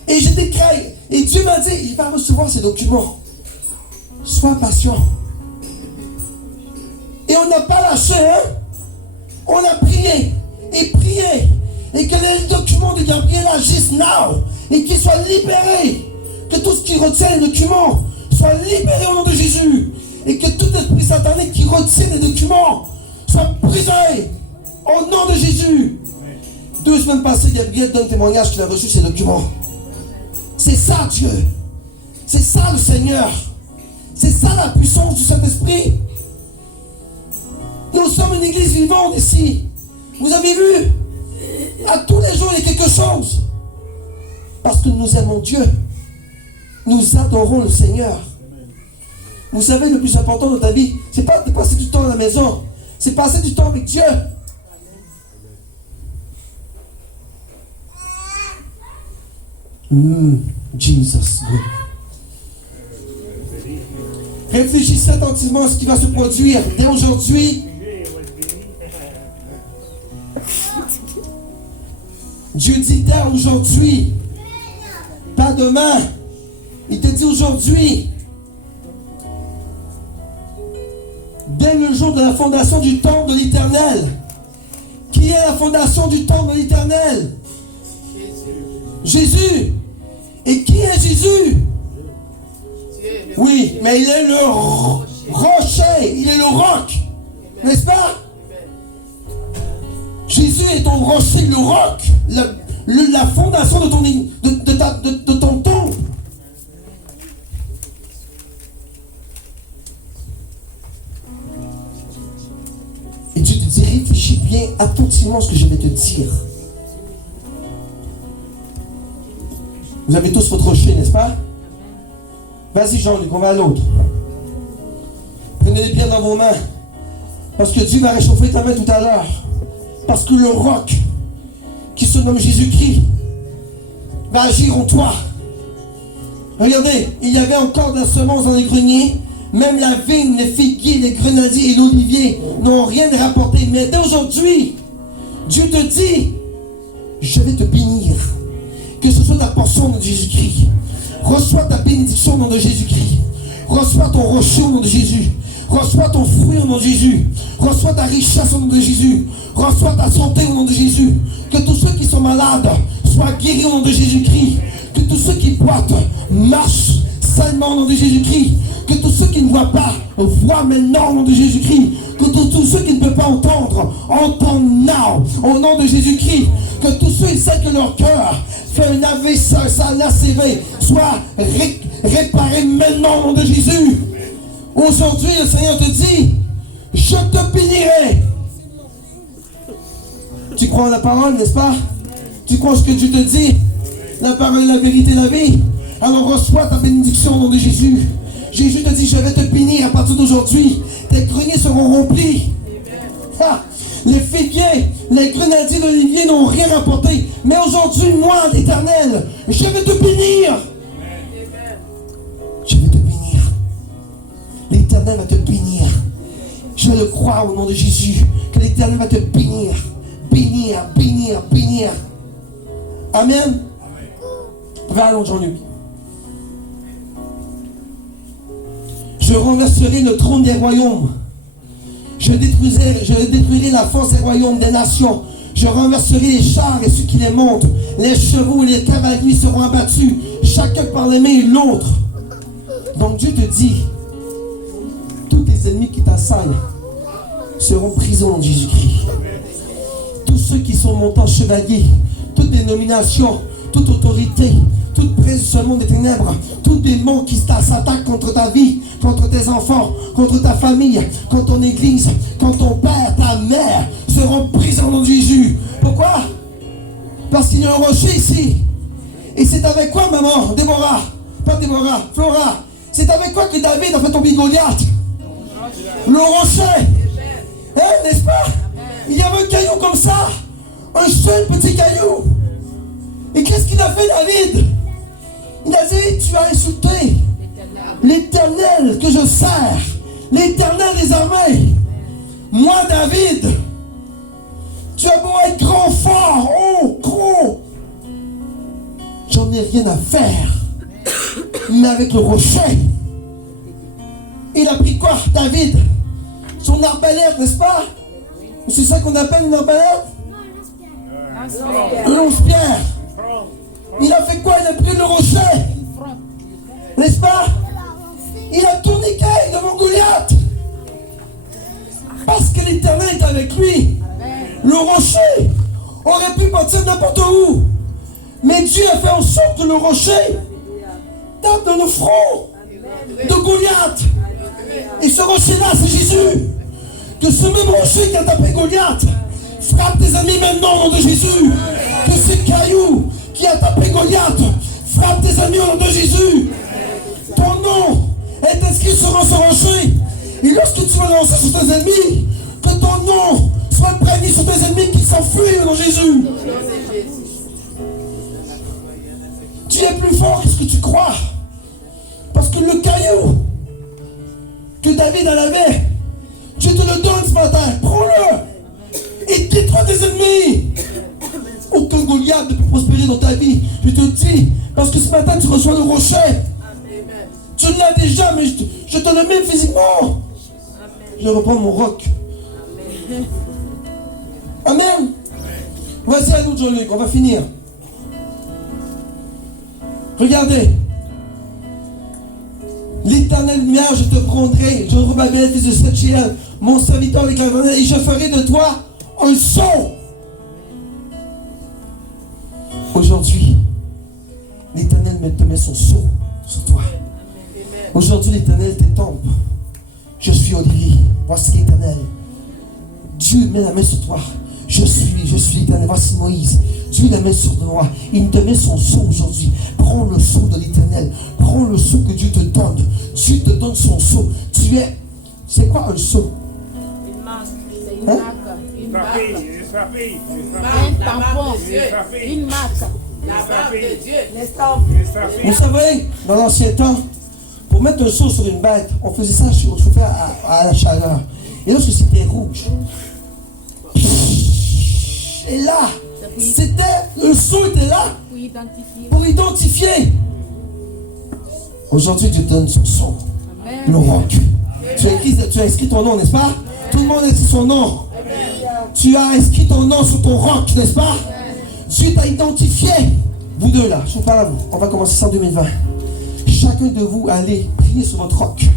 Et j'ai déclaré. Et Dieu m'a dit, il va recevoir ces documents. Sois patient. Et on n'a pas lâché, hein? On a prié et prié. Et que les documents de Gabriel agissent now. Et qu'ils soient libérés. Que tout ce qui retient les documents soit libéré au nom de Jésus. Et que tout esprit satanique qui retient les documents soit brisé au nom de Jésus. 2 semaines passées, Gabriel donne témoignage qu'il a reçu ces documents. C'est ça Dieu. C'est ça le Seigneur. C'est ça la puissance du Saint-Esprit. Nous sommes une église vivante ici. Vous avez vu? À tous les jours, il y a quelque chose. Parce que nous aimons Dieu. Nous adorons le Seigneur. Vous savez, le plus important de ta vie, c'est pas de passer du temps à la maison. C'est passer du temps avec Dieu. Jesus. Réfléchissez attentivement à ce qui va se produire dès aujourd'hui. Dieu dit dès aujourd'hui, pas demain. Il te dit aujourd'hui. Dès le jour de la fondation du temple de l'Éternel. Qui est la fondation du temple de l'Éternel? Jésus. Et qui est Jésus? Oui, mais il est le rocher, il est le roc. N'est-ce pas? Jésus est ton rocher, le roc, la fondation de ton temple. Et Dieu te dit, réfléchis bien attentivement à ce que je vais te dire. Vous avez tous votre rocher, n'est-ce pas? Vas-y Jean-Luc, on va à l'autre. Prenez-les bien dans vos mains. Parce que Dieu va réchauffer ta main tout à l'heure. Parce que le roc, qui se nomme Jésus-Christ, va agir en toi. Regardez, il y avait encore de la semence dans les greniers. Même la vigne, les figuiers, les grenadiers et l'olivier n'ont rien rapporté. Mais dès aujourd'hui, Dieu te dit, je vais te bénir. Que ce soit ta portion de Jésus-Christ. Reçois ta bénédiction au nom de Jésus-Christ. Reçois ton rocher au nom de Jésus. Reçois ton fruit au nom de Jésus. Reçois ta richesse au nom de Jésus. Reçois ta santé au nom de Jésus. Que tous ceux qui sont malades soient guéris au nom de Jésus-Christ. Que tous ceux qui boitent marchent sainement au nom de Jésus-Christ. Que tous ceux qui ne voient pas voient maintenant au nom de Jésus-Christ. Que tous ceux qui ne peuvent pas entendre entendent now au nom de Jésus-Christ. Que tous ceux qui savent que leur cœur fait un AVC, ça lacéré, soit réparé maintenant au nom de Jésus. Aujourd'hui, le Seigneur te dit, je te bénirai. Tu crois en la parole, n'est-ce pas? Tu crois ce que Dieu te dit? La parole est la vérité, la vie. Alors reçois ta bénédiction au nom de Jésus. Jésus te dit, je vais te bénir à partir d'aujourd'hui. Tes greniers seront remplis. Ah, les figuiers, les grenadiers d'olivier n'ont rien rapporté. Mais aujourd'hui, moi, l'Éternel, je vais te bénir. Je vais te bénir. L'Éternel va te bénir. Je le crois au nom de Jésus. Que l'Éternel va te bénir. Bénir, bénir, bénir. Amen. Va, allons, Jean-Luc. Je renverserai le trône des royaumes. Je détruirai la force des royaumes, des nations. Je renverserai les chars et ceux qui les montent. Les chevaux et les cavaliers seront abattus, chacun par les mains et l'autre. Donc Dieu te dit, tous tes ennemis qui t'assaillent seront pris au nom de Jésus-Christ. Tous ceux qui sont montants chevaliers, toute dénomination, toute autorité, toute prise ce monde des ténèbres, tout démon qui s'attaque contre ta vie, contre tes enfants, contre ta famille, contre ton église, contre ton père, ta mère, seront pris au nom de Jésus. Pourquoi? Parce qu'il y a un rocher ici. Et c'est avec quoi, maman? Déborah, pas Déborah, Flora. C'est avec quoi que David a fait tomber Goliath? Le rocher. Hein, n'est-ce pas? Il y avait un caillou comme ça. Un seul petit caillou. Et qu'est-ce qu'il a fait, David? Il a dit, tu as insulté L'Éternel que je sers, l'Éternel des armées. Moi, David, tu as beau être grand, fort, haut, gros, j'en ai rien à faire. Mais avec le rocher, il a pris quoi, David? Son arbalète, n'est-ce pas? C'est ça qu'on appelle une arbalète? Le lance-pierre. Il a fait quoi? Il a pris le rocher, n'est-ce pas? Il a tourné caille devant Goliath. Parce que l'Éternel est avec lui. Le rocher aurait pu partir n'importe où. Mais Dieu a fait en sorte que le rocher tape dans le front de Goliath. Et ce rocher-là, c'est Jésus. Que ce même rocher qui a tapé Goliath frappe tes amis maintenant au nom de Jésus. Que ce caillou qui a tapé Goliath frappe tes amis au nom de Jésus. Ton nom est inscrit sur ce rocher. Et lorsque tu vas lancer sur tes ennemis, que ton nom soit imprégné sur tes ennemis qui s'enfuient au nom de Jésus. Tu es plus fort que ce que tu crois. Parce que le caillou que David en avait, je te le donne ce matin. Prends-le et détruis tes ennemis. Aucun Goliath ne peut prospérer dans ta vie. Je te dis, parce que ce matin tu reçois le rocher. Tu l'as déjà, mais je te le mets physiquement. Je reprends mon roc. Amen. Vas-y à nous, Jean-Luc, on va finir. Regardez. L'Éternel lumière, je te prendrai, Zorobabel, fils de Saltiel, mon serviteur avec l'Éternel, et je ferai de toi un son. Aujourd'hui, l'Éternel te met son sceau sur toi. Aujourd'hui, l'Éternel t'étombe. Je suis Olivier. Voici l'Éternel. Dieu met la main sur toi. Je suis l'Éternel. Voici Moïse. Dieu la met sur toi. Il te met son sceau aujourd'hui. Prends le sceau de l'Éternel. Prends le sceau que Dieu te donne. Dieu te donne son sceau. Tu es. C'est quoi un sceau? Une marque. C'est une marque. Une marque. Un tampon. Une marque. La marque de Dieu. L'estampe. Vous savez, dans l'ancien temps, pour mettre un sceau sur une bête, on faisait ça à la chaleur. Et lorsque c'était rouge, et là, c'était, le sceau était là pour identifier. Aujourd'hui, Dieu donne son sceau, le roc. Tu as inscrit ton nom, n'est-ce pas? Tout le monde a inscrit son nom. Tu as inscrit ton nom sur ton roc, n'est-ce pas? Dieu t'a identifié. Vous deux là, je vous parle à vous. On va commencer ça en 2020. Chacun de vous allez prier sur votre roc.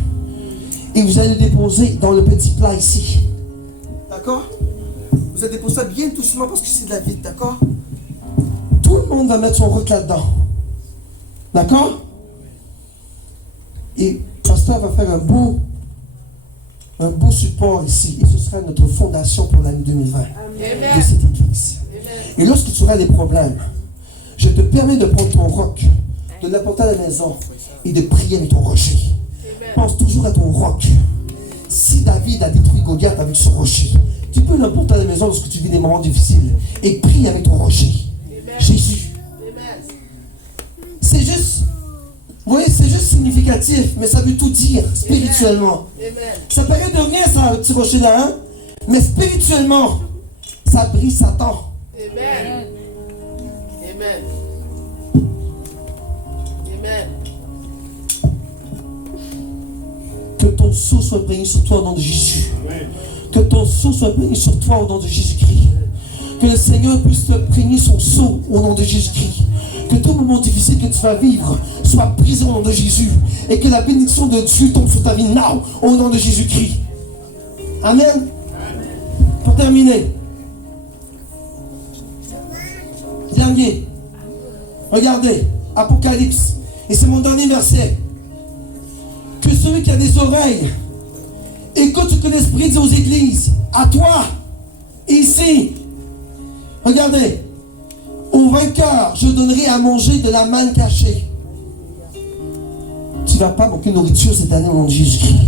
Et vous allez le déposer dans le petit plat ici. D'accord? Vous allez déposer ça bien doucement parce que c'est de la vide, d'accord? Tout le monde va mettre son roc là-dedans. D'accord? Et le pasteur va faire un beau support ici. Et ce sera notre fondation pour l'année 2020 de cette église. Et lorsque tu auras des problèmes, je te permets de prendre ton roc, de l'apporter à la maison et de prier avec ton rocher. Pense toujours à ton roc. Si David a détruit Goliath avec son rocher, tu peux l'emporter à la maison lorsque tu vis des moments difficiles et prie avec ton rocher. Jésus. C'est juste, vous voyez, c'est juste significatif, mais ça veut tout dire spirituellement. Ça paraît de rien, ça, le petit rocher là, hein? Mais spirituellement, ça brise Satan. Amen. Amen. Amen. Que ton sceau soit imprégné sur toi au nom de Jésus. Que ton sceau soit imprégné sur toi au nom de Jésus-Christ. Que le Seigneur puisse te imprégner son sceau au nom de Jésus-Christ. Que tout moment difficile que tu vas vivre soit brisé au nom de Jésus. Et que la bénédiction de Dieu tombe sur ta vie now au nom de Jésus-Christ. Amen. Pour terminer. Dernier. Regardez. Apocalypse. Et c'est mon dernier verset. Que celui qui a des oreilles écoute ce que l'Esprit dit aux églises. À toi. Ici. Regardez. Au vainqueur, je donnerai à manger de la manne cachée. Tu ne vas pas manquer de nourriture cette année au nom de Jésus-Christ.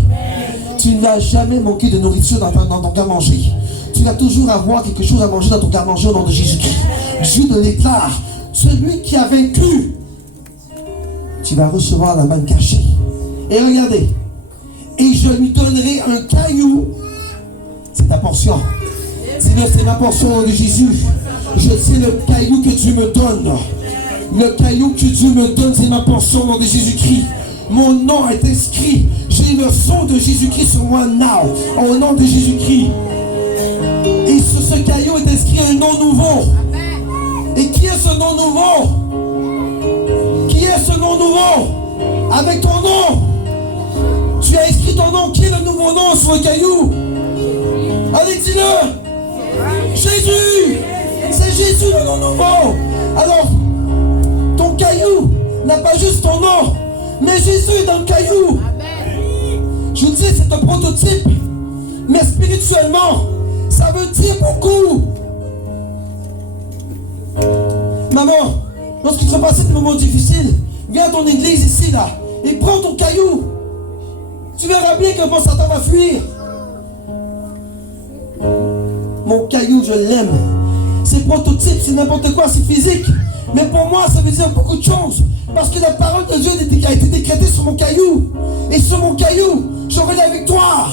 Tu ne vas jamais manquer de nourriture dans ton garde-manger. Tu vas toujours avoir quelque chose à manger dans ton garde-manger au nom de Jésus-Christ. Dieu te déclare, celui qui a vaincu, tu vas recevoir la manne cachée. Et regardez. Et je lui donnerai un caillou. C'est ta portion. Seigneur, c'est ma portion au nom de Jésus. Je sais le caillou que Dieu me donne. Le caillou que Dieu me donne, c'est ma portion au nom de Jésus-Christ. Mon nom est inscrit. J'ai le son de Jésus-Christ sur moi now. Au nom de Jésus-Christ. Et sur ce caillou est inscrit un nom nouveau. Et qui est ce nom nouveau? Qui est ce nom nouveau? Avec ton nom. Tu as écrit ton nom. Qui est le nouveau nom sur le caillou? Allez, dis-le. Jésus. C'est Jésus le nom nouveau. Alors, ton caillou n'a pas juste ton nom, mais Jésus est dans le caillou. Je vous dis, c'est un prototype. Mais spirituellement, ça veut dire beaucoup. Maman, lorsque tu vas passer des moments difficiles, viens à ton église ici, là, et prends ton caillou. Tu verras bien comment Satan va fuir. Mon caillou, je l'aime. C'est prototype, c'est n'importe quoi, c'est physique. Mais pour moi, ça veut dire beaucoup de choses. Parce que la parole de Dieu a été décrétée sur mon caillou. Et sur mon caillou, j'aurai la victoire.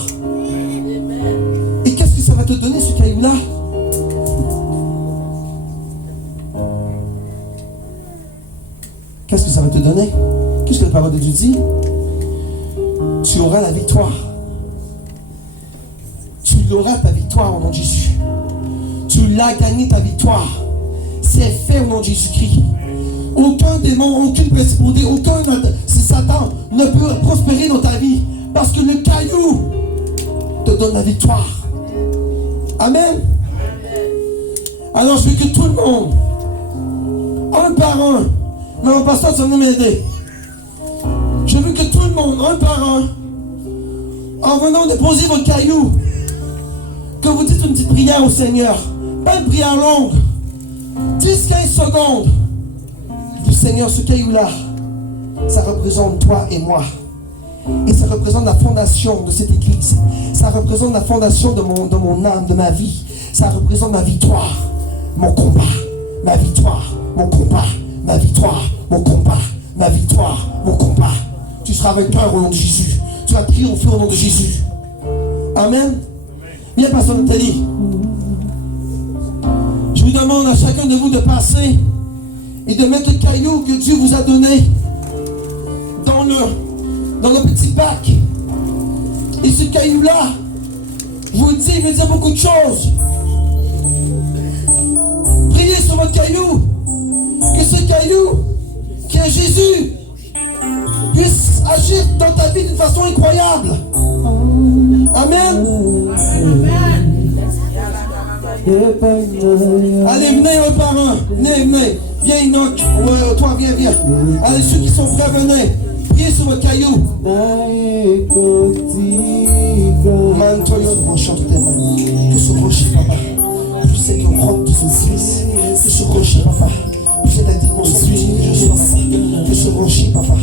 Et qu'est-ce que ça va te donner, ce caillou-là? Qu'est-ce que ça va te donner? Qu'est-ce que la parole de Dieu dit? Tu auras la victoire. Tu auras ta victoire au nom de Jésus. Tu l'as gagné ta victoire. C'est fait au nom de Jésus-Christ. Aucun démon, aucune principauté, aucun Satan ne peut prospérer dans ta vie. Parce que le caillou te donne la victoire. Amen. Alors je veux que tout le monde, un par un, mais mon pasteur, ça va m'aider. Je veux que tout le monde, un par un, en venant déposer votre caillou, que vous dites une petite prière au Seigneur. Pas une prière longue. 10-15 secondes. Du Seigneur, ce caillou-là, ça représente toi et moi. Et ça représente la fondation de cette église. Ça représente la fondation de mon âme, de ma vie. Ça représente ma victoire, mon combat. Ma victoire, mon combat. Ma victoire, mon combat. Ma victoire, mon combat. Tu seras vainqueur au nom de Jésus. Tu vas triompher au nom de Jésus. Amen. Viens, pasteur Nathalie. Je vous demande à chacun de vous de passer et de mettre le caillou que Dieu vous a donné dans le petit bac. Et ce caillou-là, je vous le dis, il veut dire beaucoup de choses. Priez sur votre caillou. Que ce caillou, qui est Jésus, puisse agir dans ta vie d'une façon incroyable. Amen. Allez, venez un par un. Venez. Viens, Enoch. Ouais, toi, viens. Allez, ceux qui sont prêts, venez. Priez sur votre caillou. Que ce rocher, papa, puisse être le roc de son fils. Que ce rocher, papa, puisse être la dimension de Jésus, papa. Que ce rocher, papa,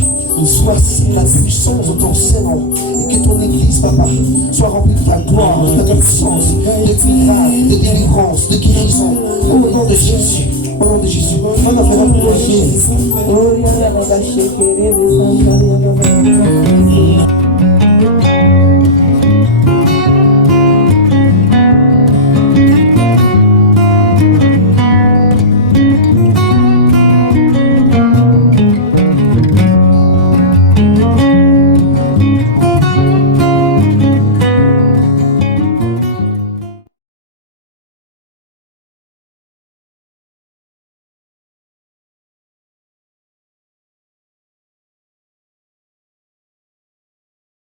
soit la puissance de ton Seigneur. Et que ton église, papa, soit remplie de ta gloire, de ta puissance, de miracles, de délivrance, de guérison. Au nom de Jésus. Au nom de Jésus. On a fait la